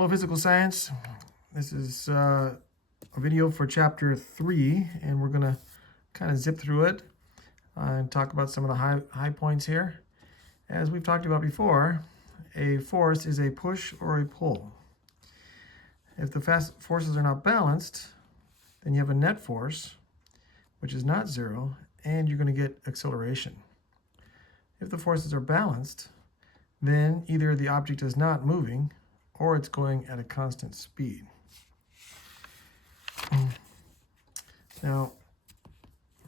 Hello, Physical Science. This is a video for Chapter 3, and we're going to kind of zip through it and talk about some of the high points here. As we've talked about before, a force is a push or a pull. If the forces are not balanced, then you have a net force, which is not zero, and you're going to get acceleration. If the forces are balanced, then either the object is not moving or it's going at a constant speed. Now,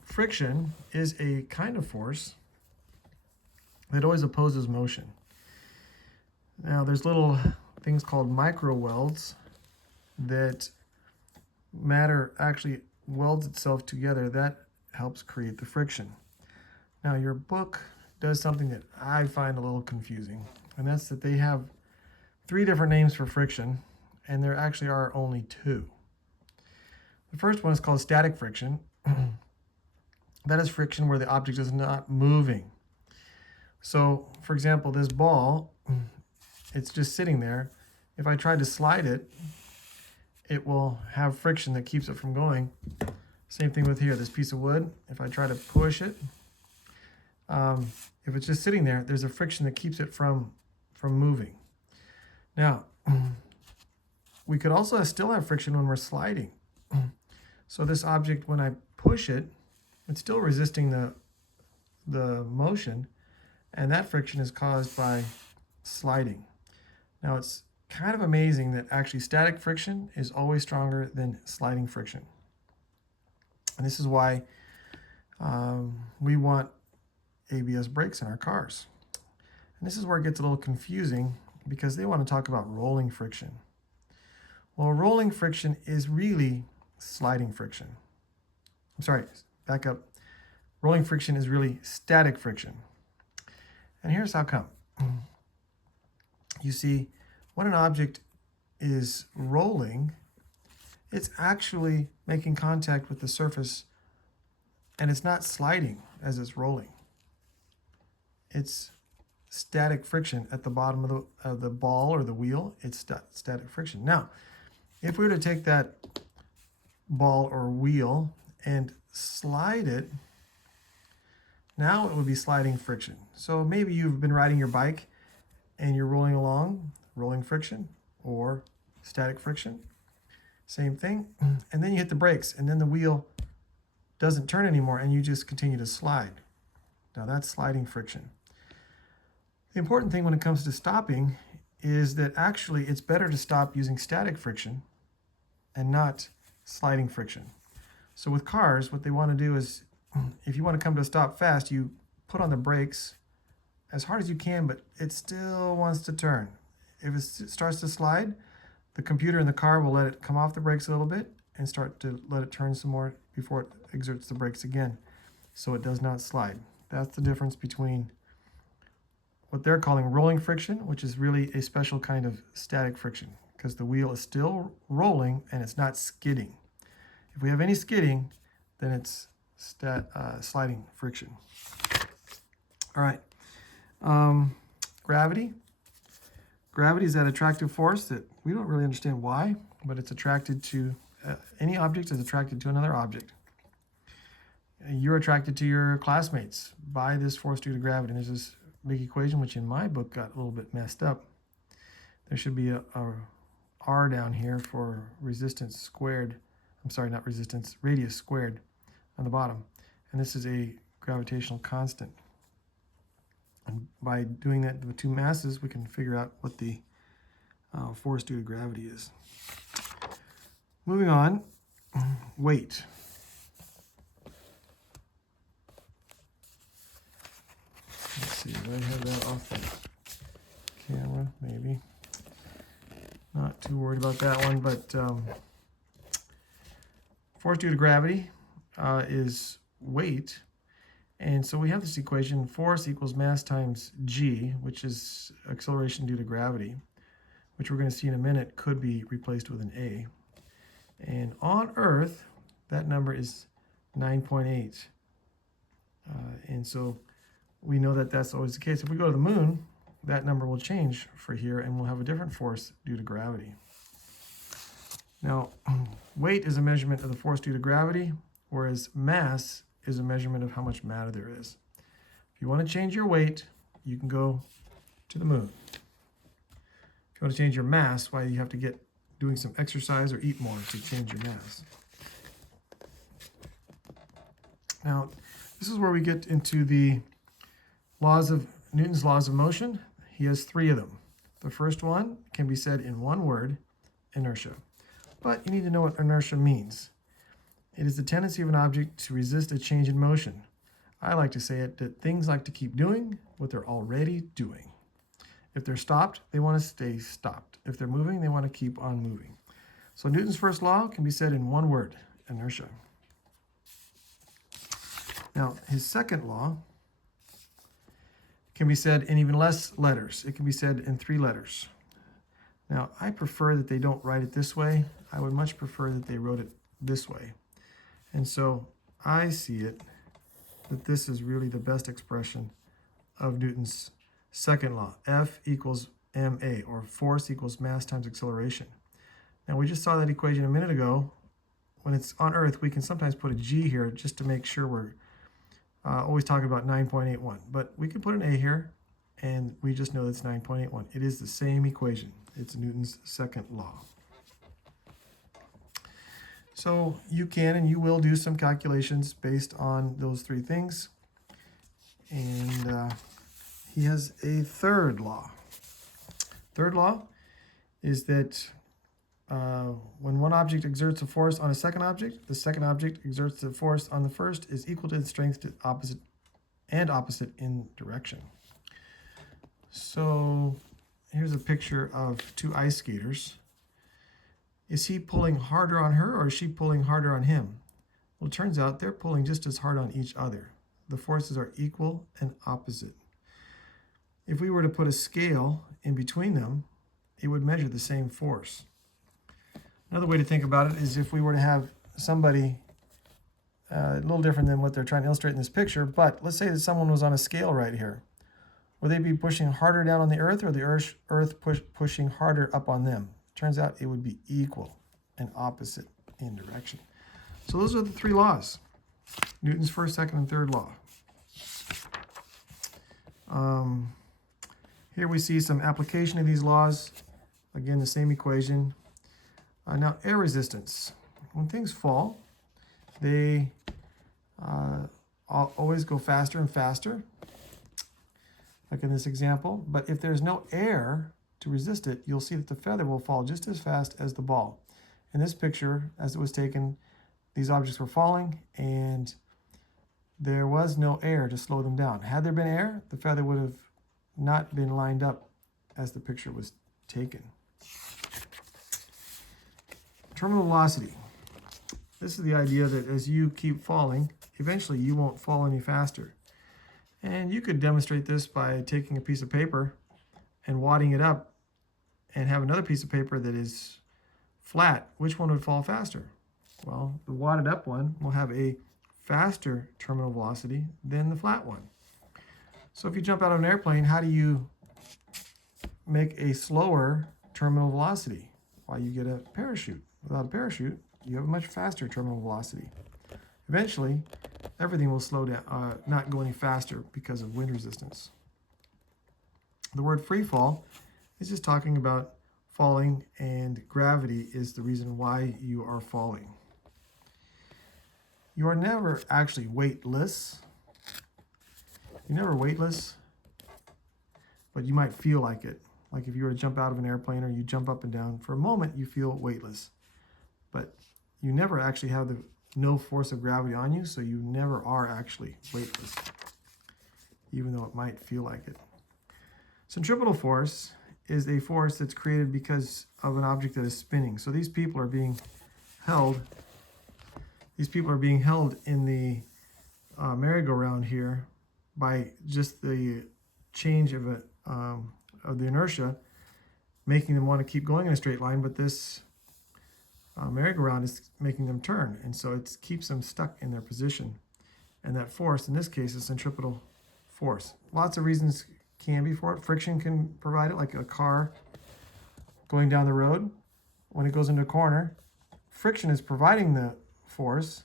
friction is a kind of force that always opposes motion. Now, there's little things called micro welds that matter actually welds itself together. That helps create the friction. Now, your book does something that I find a little confusing, and that's that they have 3 different names for friction, and there actually are only 2. The first one is called static friction. That is friction where the object is not moving. So, for example, this ball, it's just sitting there. If I try to slide it, it will have friction that keeps it from going. Same thing with here, this piece of wood. If I try to push it, if it's just sitting there, there's a friction that keeps it from moving. Now, we could also still have friction when we're sliding. So this object, when I push it, it's still resisting the motion, and that friction is caused by sliding. Now, it's kind of amazing that actually static friction is always stronger than sliding friction. And this is why we want ABS brakes in our cars. And this is where it gets a little confusing because they want to talk about rolling friction. Well, rolling friction is really sliding friction. I'm sorry, back up. Rolling friction is really static friction. And here's how come. You see, when an object is rolling, it's actually making contact with the surface, and it's not sliding as it's rolling. It's static friction at the bottom of the ball or the wheel. It's static friction. Now, if we were to take that ball or wheel and slide it, now it would be sliding friction. So maybe you've been riding your bike and you're rolling along, rolling friction or static friction. Same thing. And then you hit the brakes and then the wheel doesn't turn anymore and you just continue to slide. Now that's sliding friction. The important thing when it comes to stopping is that actually it's better to stop using static friction and not sliding friction. So with cars, what they want to do is, if you want to come to a stop fast, you put on the brakes as hard as you can, but it still wants to turn. If it starts to slide, the computer in the car will let it come off the brakes a little bit and start to let it turn some more before it exerts the brakes again, so it does not slide. That's the difference between what they're calling rolling friction, which is really a special kind of static friction, because the wheel is still rolling and it's not skidding. If we have any skidding, then it's sliding friction. All right. Gravity. Gravity is that attractive force that we don't really understand why, but it's attracted to, any object is attracted to another object. You're attracted to your classmates by this force due to gravity. And there's this big equation, which in my book got a little bit messed up. There should be a R down here for resistance squared. I'm sorry, not resistance, radius squared on the bottom. And this is a gravitational constant. And by doing that with 2 masses, we can figure out what the force due to gravity is. Moving on, weight. Let's see, do I have that off the camera? Maybe. Not too worried about that one, but force due to gravity is weight. And so we have this equation, force equals mass times g, which is acceleration due to gravity, which we're going to see in a minute could be replaced with an a. And on Earth, that number is 9.8. And so we know that that's always the case. If we go to the moon, that number will change for here, and we'll have a different force due to gravity. Now, weight is a measurement of the force due to gravity, whereas mass is a measurement of how much matter there is. If you want to change your weight, you can go to the moon. If you want to change your mass, why you have to get doing some exercise or eat more to change your mass. Now, this is where we get into the Newton's laws of motion. He has 3 of them. The first one can be said in one word, inertia. But you need to know what inertia means. It is the tendency of an object to resist a change in motion. I like to say it that things like to keep doing what they're already doing. If they're stopped, they want to stay stopped. If they're moving, they want to keep on moving. So Newton's first law can be said in one word, inertia. Now, his second law can be said in even less letters. It can be said in 3 letters. Now, I prefer that they don't write it this way. I would much prefer that they wrote it this way. And so I see it that this is really the best expression of Newton's second law. F equals ma, or force equals mass times acceleration. Now, we just saw that equation a minute ago. When it's on Earth, we can sometimes put a G here just to make sure we're always talking about 9.81. But we can put an A here, and we just know that's 9.81. It is the same equation. It's Newton's second law. So you can and you will do some calculations based on those 3 things. And he has a third law. Third law is that when one object exerts a force on a second object, the second object exerts the force on the first is equal to its strength to opposite in direction. So here's a picture of 2 ice skaters. Is he pulling harder on her, or is she pulling harder on him? Well, it turns out they're pulling just as hard on each other. The forces are equal and opposite. If we were to put a scale in between them, it would measure the same force. Another way to think about it is if we were to have somebody a little different than what they're trying to illustrate in this picture, but let's say that someone was on a scale right here. Would they be pushing harder down on the earth, or the earth pushing harder up on them? Turns out it would be equal and opposite in direction. So those are the 3 laws. Newton's first, second, and third law. Here we see some application of these laws. Again, the same equation. Now, air resistance. When things fall, they always go faster and faster, like in this example. But if there's no air to resist it, you'll see that the feather will fall just as fast as the ball. In this picture, as it was taken, these objects were falling, and there was no air to slow them down. Had there been air, the feather would have not been lined up as the picture was taken. Terminal velocity. This is the idea that as you keep falling, eventually you won't fall any faster. And you could demonstrate this by taking a piece of paper and wadding it up and have another piece of paper that is flat. Which one would fall faster? Well, the wadded up one will have a faster terminal velocity than the flat one. So if you jump out of an airplane, how do you make a slower terminal velocity? Well, you get a parachute. Without a parachute, you have a much faster terminal velocity. Eventually, everything will slow down, not go any faster because of wind resistance. The word free fall is just talking about falling, and gravity is the reason why you are falling. You are never actually weightless. You're never weightless, but you might feel like it. Like if you were to jump out of an airplane or you jump up and down, for a moment you feel weightless. But you never actually have no force of gravity on you, so you never are actually weightless, even though it might feel like it. Centripetal force is a force that's created because of an object that is spinning. So these people are being held. These people are being held in the merry-go-round here by just the change of the inertia, making them want to keep going in a straight line. But this merry-go-round is making them turn, and so it keeps them stuck in their position. And that force, in this case, is centripetal force. Lots of reasons can be for it. Friction can provide it, like a car going down the road. When it goes into a corner, friction is providing the force,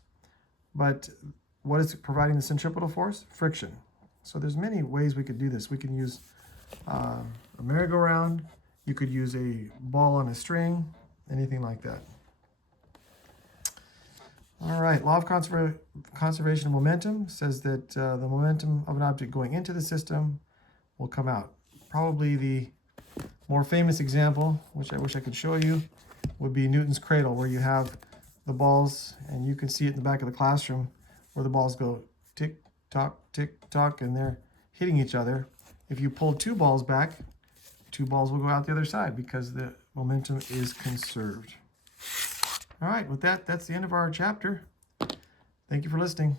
but what is providing the centripetal force? Friction. So there's many ways we could do this. We can use a merry-go-round. You could use a ball on a string, anything like that. All right, law of conservation of momentum says that the momentum of an object going into the system will come out. Probably the more famous example, which I wish I could show you, would be Newton's cradle, where you have the balls, and you can see it in the back of the classroom, where the balls go tick, tock, and they're hitting each other. If you pull two balls back, two balls will go out the other side because the momentum is conserved. All right, with that, that's the end of our chapter. Thank you for listening.